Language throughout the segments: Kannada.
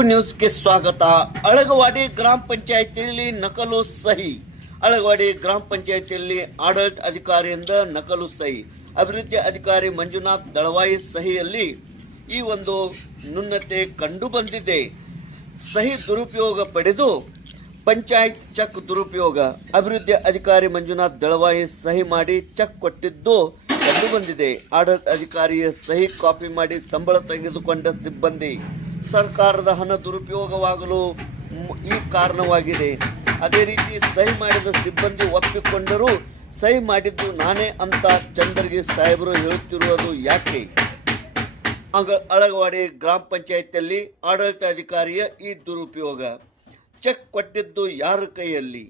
ಪ್ರಭು ನ್ಯೂಸ್ಗೆ ಸ್ವಾಗತ. ಅಳಗವಾಡಿ ಗ್ರಾಮ ಪಂಚಾಯಿತಿಯಲ್ಲಿ ನಕಲು ಸಹಿ. ಅಳಗವಾಡಿ ಗ್ರಾಮ ಪಂಚಾಯಿತಿಯಲ್ಲಿ ಆಡಳಿತ ಅಧಿಕಾರಿಯಿಂದ ನಕಲು ಸಹಿ. ಅಭಿವೃದ್ಧಿ ಅಧಿಕಾರಿ ಮಂಜುನಾಥ್ ದಳವಾಯಿ ಸಹಿಯಲ್ಲಿ ಈ ಒಂದು ನ್ಯೂನತೆ ಕಂಡು ಬಂದಿದೆ. ಸಹಿ ದುರುಪಯೋಗ ಪಡೆದು ಪಂಚಾಯತ್ ಚೆಕ್ ದುರುಪಯೋಗ. ಅಭಿವೃದ್ಧಿ ಅಧಿಕಾರಿ ಮಂಜುನಾಥ್ ದಳವಾಯಿ ಸಹಿ ಮಾಡಿ ಚೆಕ್ ಕೊಟ್ಟಿದ್ದು ಕಂಡು ಬಂದಿದೆ. ಆಡಳಿತ ಅಧಿಕಾರಿಯ ಸಹಿ ಕಾಪಿ ಮಾಡಿ ಸಂಬಳ ತೆಗೆದುಕೊಂಡ ಸಿಬ್ಬಂದಿ. ಸರ್ಕಾರದ ಹಣ ದುರುಪಯೋಗವಾಗಲು ಈ ಕಾರಣವಾಗಿದೆ. ಅದೇ ರೀತಿ ಸಹಿ ಮಾಡಿದ ಸಿಬ್ಬಂದಿ ಒಪ್ಪಿಕೊಂಡರೂ ಸಹಿ ಮಾಡಿದ್ದು ನಾನೇ ಅಂತ ಚಂದ್ರಗಿ ಸಾಹೇಬರು ಹೇಳುತ್ತಿರುವುದು ಯಾಕೆ? ಅಳಗವಾಡಿ ಗ್ರಾಮ ಪಂಚಾಯಿತಿಯಲ್ಲಿ ಆಡಳಿತ ಅಧಿಕಾರಿಯ ಈ ದುರುಪಯೋಗ. ಚೆಕ್ ಕೊಟ್ಟಿದ್ದು ಯಾರ ಕೈಯಲ್ಲಿ?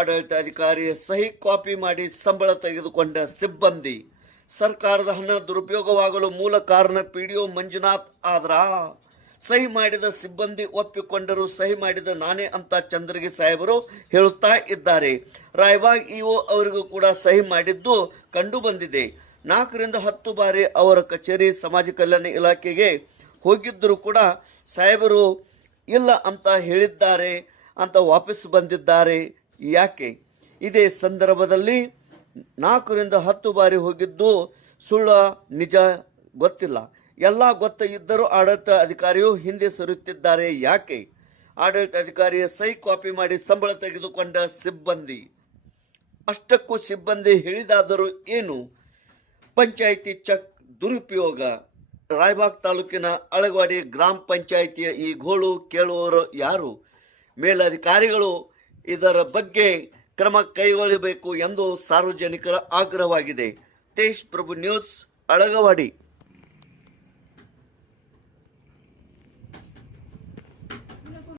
ಆಡಳಿತ ಅಧಿಕಾರಿಯ ಸಹಿ ಕಾಪಿ ಮಾಡಿ ಸಂಬಳ ತೆಗೆದುಕೊಂಡ ಸಿಬ್ಬಂದಿ. ಸರ್ಕಾರದ ಹಣ ದುರುಪಯೋಗವಾಗಲು ಮೂಲ ಕಾರಣ ಪಿಡಿಒ ಮಂಜುನಾಥ್ ಆದ್ರ ಸಹಿ ಮಾಡಿದ ಸಿಬ್ಬಂದಿ ಒಪ್ಪಿಕೊಂಡರೂ ಸಹಿ ಮಾಡಿದ ನಾನೇ ಅಂತ ಚಂದ್ರಗಿ ಸಾಹೇಬರು ಹೇಳುತ್ತಾ ಇದ್ದಾರೆ. ರಾಯಬಾಗ್ ಇಒ ಅವರಿಗೂ ಕೂಡ ಸಹಿ ಮಾಡಿದ್ದು ಕಂಡು ಬಂದಿದೆ. 4 ರಿಂದ 10 ಬಾರಿ ಅವರ ಕಚೇರಿ ಸಮಾಜ ಕಲ್ಯಾಣ ಇಲಾಖೆಗೆ ಹೋಗಿದ್ದರೂ ಕೂಡ ಸಾಹೇಬರು ಇಲ್ಲ ಅಂತ ಹೇಳಿದ್ದಾರೆ ಅಂತ ವಾಪಸ್ ಬಂದಿದ್ದಾರೆ. ಯಾಕೆ? ಇದೇ ಸಂದರ್ಭದಲ್ಲಿ 4 ರಿಂದ 10 ಬಾರಿ ಹೋಗಿದ್ದು ಸುಳ್ಳ ನಿಜ ಗೊತ್ತಿಲ್ಲ. ಎಲ್ಲ ಗೊತ್ತ ಇದ್ದರೂ ಆಡಳಿತ ಅಧಿಕಾರಿಯು ಹಿಂದೆ ಸರಿಯುತ್ತಿದ್ದಾರೆ ಯಾಕೆ? ಆಡಳಿತ ಅಧಿಕಾರಿಯ ಸಹಿ ಕಾಪಿ ಮಾಡಿ ಸಂಬಳ ತೆಗೆದುಕೊಂಡ ಸಿಬ್ಬಂದಿ. ಅಷ್ಟಕ್ಕೂ ಸಿಬ್ಬಂದಿ ಹೇಳಿದಾದರೂ ಏನು? ಪಂಚಾಯಿತಿ ಚೆಕ್ ದುರುಪಯೋಗ. ರಾಯಬಾಗ್ ತಾಲೂಕಿನ ಅಳಗವಾಡಿ ಗ್ರಾಮ ಪಂಚಾಯಿತಿಯ ಈ ಗೋಳು ಕೇಳುವವರು ಯಾರು? ಮೇಲಧಿಕಾರಿಗಳು ಇದರ ಬಗ್ಗೆ ಕ್ರಮ ಕೈಗೊಳ್ಳಬೇಕು ಎಂದು ಸಾರ್ವಜನಿಕರ ಆಗ್ರಹವಾಗಿದೆ. ತೇಜ್ ಪ್ರಭು ನ್ಯೂಸ್, ಅಳಗವಾಡಿ.